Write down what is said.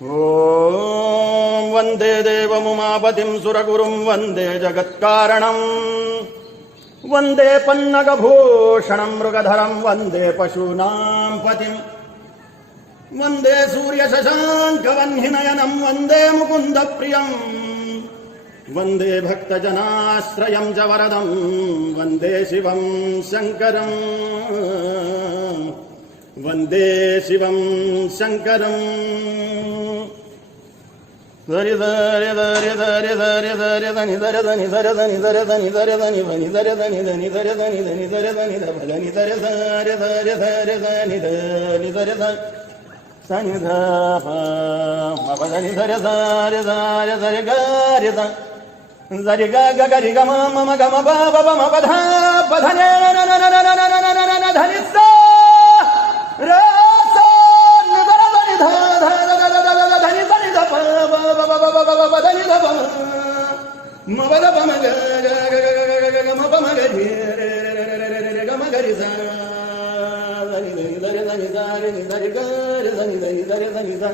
ಓಂ ವಂದೇ ದೇವಮುಮಾಪತಿಂ ಸುರಗುರುಂ ವಂದೇ ಜಗತ್ಕಾರಣಂ ವಂದೇ ಪನ್ನಗಭೂಷಣಂ ಮೃಗಧರಂ ವಂದೇ ಪಶೂನಾಂ ಪತಿಂ ವಂದೇ ಸೂರ್ಯಶಶಾಂಕವನ್ಹಿನಯನಂ ವಂದೇ ಮುಕುಂದಪ್ರಿಯಂ ವಂದೇ ಭಕ್ತಜನಾಶ್ರಯಂ ಚ ವರದಂ ವಂದೇ ಶಿವಂ ಶಂಕರಂ ವಂದೇ ಶಿವಂ ಶಂಕರಂ. ಧರಿ ಧರಿ ಧರಿ ಧರಿ ಧರಿ ಧರಿ ಧನಿ ಧರಿ ಧನಿ ಧರಿ ಧನಿ ಧರಿ ಧನಿ ಧರಿ ಧನಿ ಧನಿ ಧರಿ ಧನಿ ಧನಿ ಧರಿ ಧನಿ ಧನಿ ಧರಿ ಧನಿ ಧನಿ ಧರಿ ಧರಿ ಧರಿ ಧರಿ ಧನಿ ಧನಿ ಧರಿ ಧನಿ ಸನಿ ಧ ಪ ಧನಿ ಧರಿ ಧರಿ ಧರಿ ಧರಿ ಗರಿ ಧ ಧರಿ ಗ ಗ ಗರಿ ಗ ಮ ಮ ಗ ಮ ಪ ಪ ಪ ಮ ಪ ಧ ಪ ಧ ನ ನ ನ ನ ನ ನ ನ ನ ನ ಧನಿ ಸ ರ ಸ ನ ಧರ ಧನಿ ಧ ಧ ಧ ಧ ಧ ಧನಿ ಧನಿ ಧ ಪ ಪ ಪ ಪ ಪ ಪ ಪ ಧನಿ ಧ ಪ ಮ ಪ ಧ ಪ ಮ ಗ ಗ ಗ ಗ ಗ ಮ ಪ ಮ ಗ ರಿ ರೆ ರೆ ರೆ ರೆ ರೆ ಗ ಮ ಗ ರಿ ಸ ಧನಿ ಧನಿ ಧರಿ ಧನಿ ಧರಿ ಧರಿ ಗ ರಿ ಧನಿ ಧನಿ ಧರಿ ಧನಿ ಧ